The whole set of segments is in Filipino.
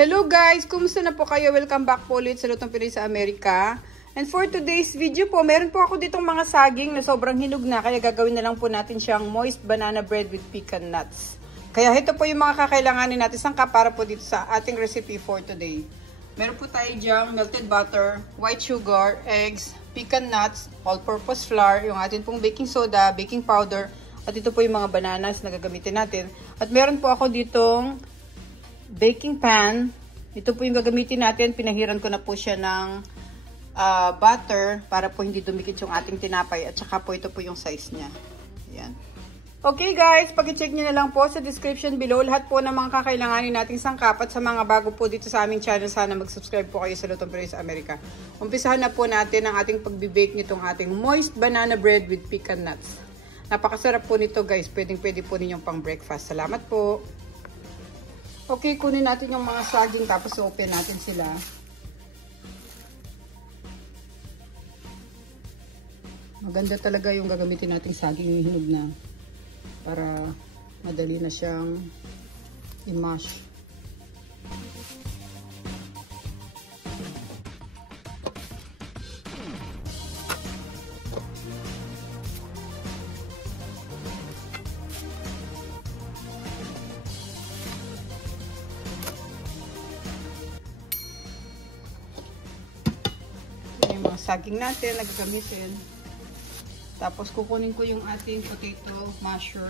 Hello guys! Kumusta na po kayo? Welcome back po ulit sa Lutong Pinoy sa Amerika. And for today's video po, meron po ako ditong mga saging na sobrang hinog na. Kaya gagawin na lang po natin siyang moist banana bread with pecan nuts. Kaya ito po yung mga kakailanganin natin sangkap para po dito sa ating recipe for today. Meron po tayo diyang melted butter, white sugar, eggs, pecan nuts, all-purpose flour, yung atin pong baking soda, baking powder, at ito po yung mga bananas na gagamitin natin. At meron po ako ditong baking pan. Ito po yung gagamitin natin. Pinahiran ko na po siya ng butter para po hindi dumikit yung ating tinapay. At saka po ito po yung size niya. Ayan. Okay guys, pag-check nyo na lang po sa description below lahat po ng mga kakailanganin nating sangkap. At sa mga bago po dito sa aming channel, sana mag-subscribe po kayo sa Lutong Pinoy sa Amerika. Umpisahan na po natin ang ating pag-bake nitong ating moist banana bread with pecan nuts. Napakasarap po nito guys. Pwede po ninyong pang breakfast. Salamat po. Okay, kunin natin yung mga saging tapos open natin sila. Maganda talaga yung gagamitin nating saging yung hinog na para madali na siyang i-mash. Saging natin na gagamitin. Tapos kukunin ko yung ating potato masher.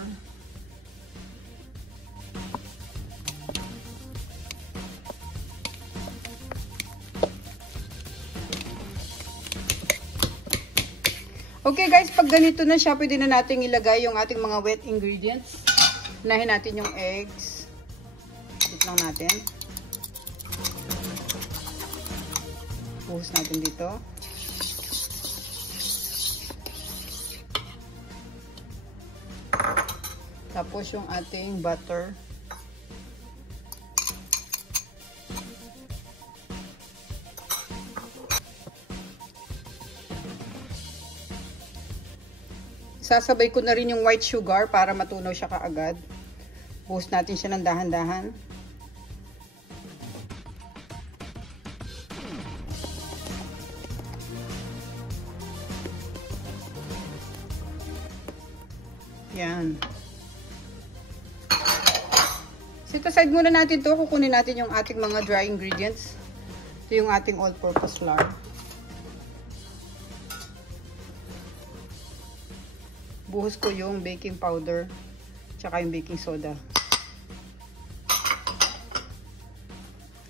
Okay guys, pag ganito na siya, pwede na natin ilagay yung ating mga wet ingredients. Unahin natin yung eggs. Dito lang natin. Buhos natin dito. Tapos yung ating butter. Sasabay ko na rin yung white sugar para matunaw siya kaagad. Buhos natin siya ng dahan-dahan. Yan. Set aside muna natin to. Kukunin natin yung ating mga dry ingredients. Ito yung ating all-purpose flour. Buhos ko yung baking powder tsaka yung baking soda.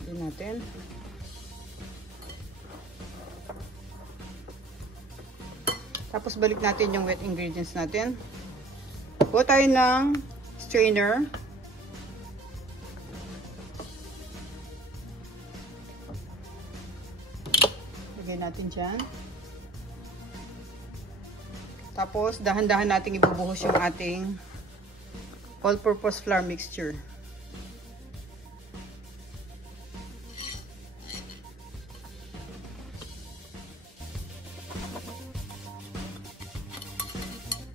Ito natin. Tapos balik natin yung wet ingredients natin. Buo tayo ng strainer. Lagyan natin dyan. Tapos, dahan-dahan natin ibubuhos yung ating all-purpose flour mixture.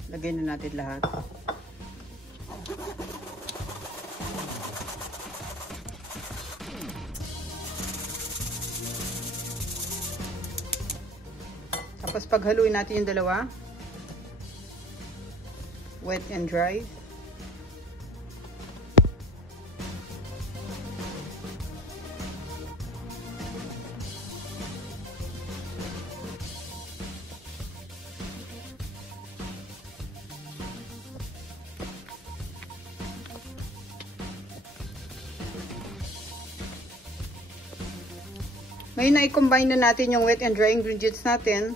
Lagyan na natin lahat. Tapos paghaluin natin yung dalawa, wet and dry. Ngayon na i-combine na natin yung wet and dry ingredients natin.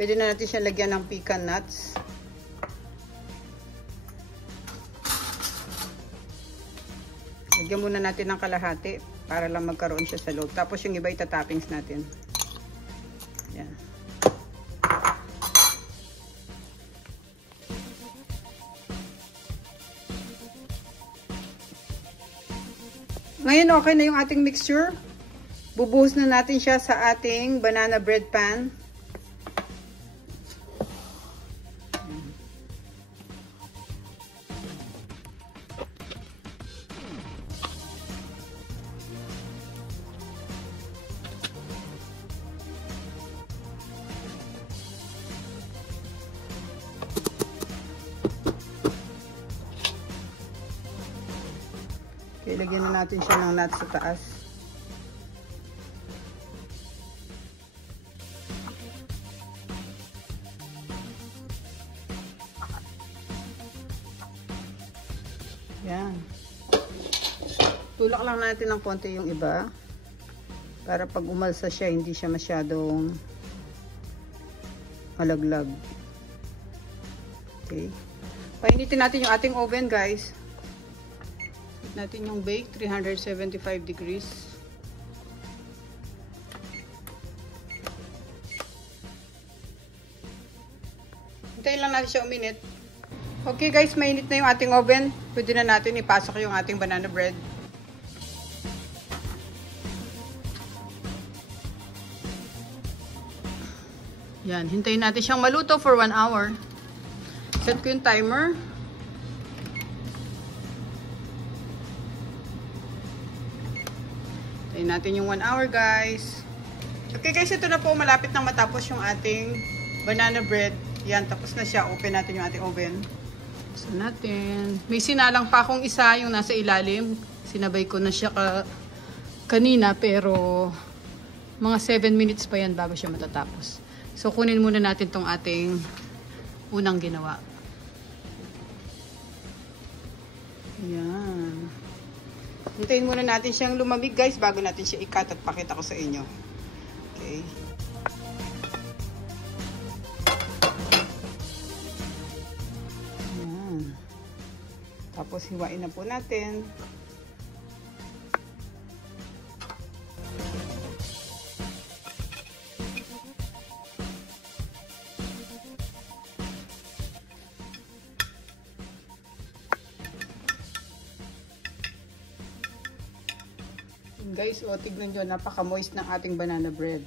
Pwede na natin siya lagyan ng pecan nuts. Lagyan muna natin ng kalahati para lang magkaroon siya sa loob. Tapos yung iba ita-toppings natin. Yan. Ngayon okay na yung ating mixture. Bubuhos na natin siya sa ating banana bread pan. Ilagyan na natin siya ng nuts sa taas. Yan. Tulak lang natin ng konti yung iba. Para pag umalsa siya, hindi siya masyadong malaglag. Okay. Painitin natin yung ating oven, guys. Natin yung bake, 375 degrees. Hintayin lang natin siya uminit. Okay guys, mainit na yung ating oven. Pwede na natin ipasok yung ating banana bread. Yan, hintayin natin siyang maluto for 1 hour. Set ko yung timer. Hintayin natin yung 1 hour guys. Okay guys, ito na po, malapit nang matapos yung ating banana bread. Yan, tapos na siya. Open natin yung ating oven. Buksan natin. May sinalang pa akong isa yung nasa ilalim. Sinabay ko na siya kanina pero mga 7 minutes pa yan bago siya matatapos. So kunin muna natin tong ating unang ginawa. Yan. Hintayin muna natin siyang lumamig guys bago natin siya i-cut at pakita ko sa inyo. Okay. Tapos hiwain na po natin. Guys, o tignan nyo, napaka-moist ng ating banana bread.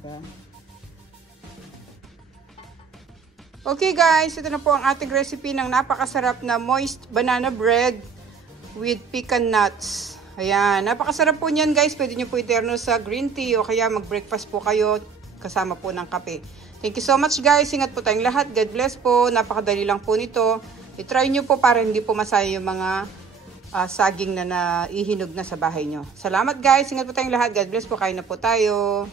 Diba? Okay guys, ito na po ang ating recipe ng napakasarap na moist banana bread with pecan nuts. Ayan, napakasarap po niyan guys. Pwede nyo po iterno sa green tea o kaya mag-breakfast po kayo kasama po ng kape. Thank you so much guys. Ingat po tayong lahat. God bless po. Napakadali lang po nito. I-try nyo po para hindi po masaya yung mga saging na naihinog na sa bahay nyo. Salamat guys. Ingat po tayong lahat. God bless po. Kain na po tayo.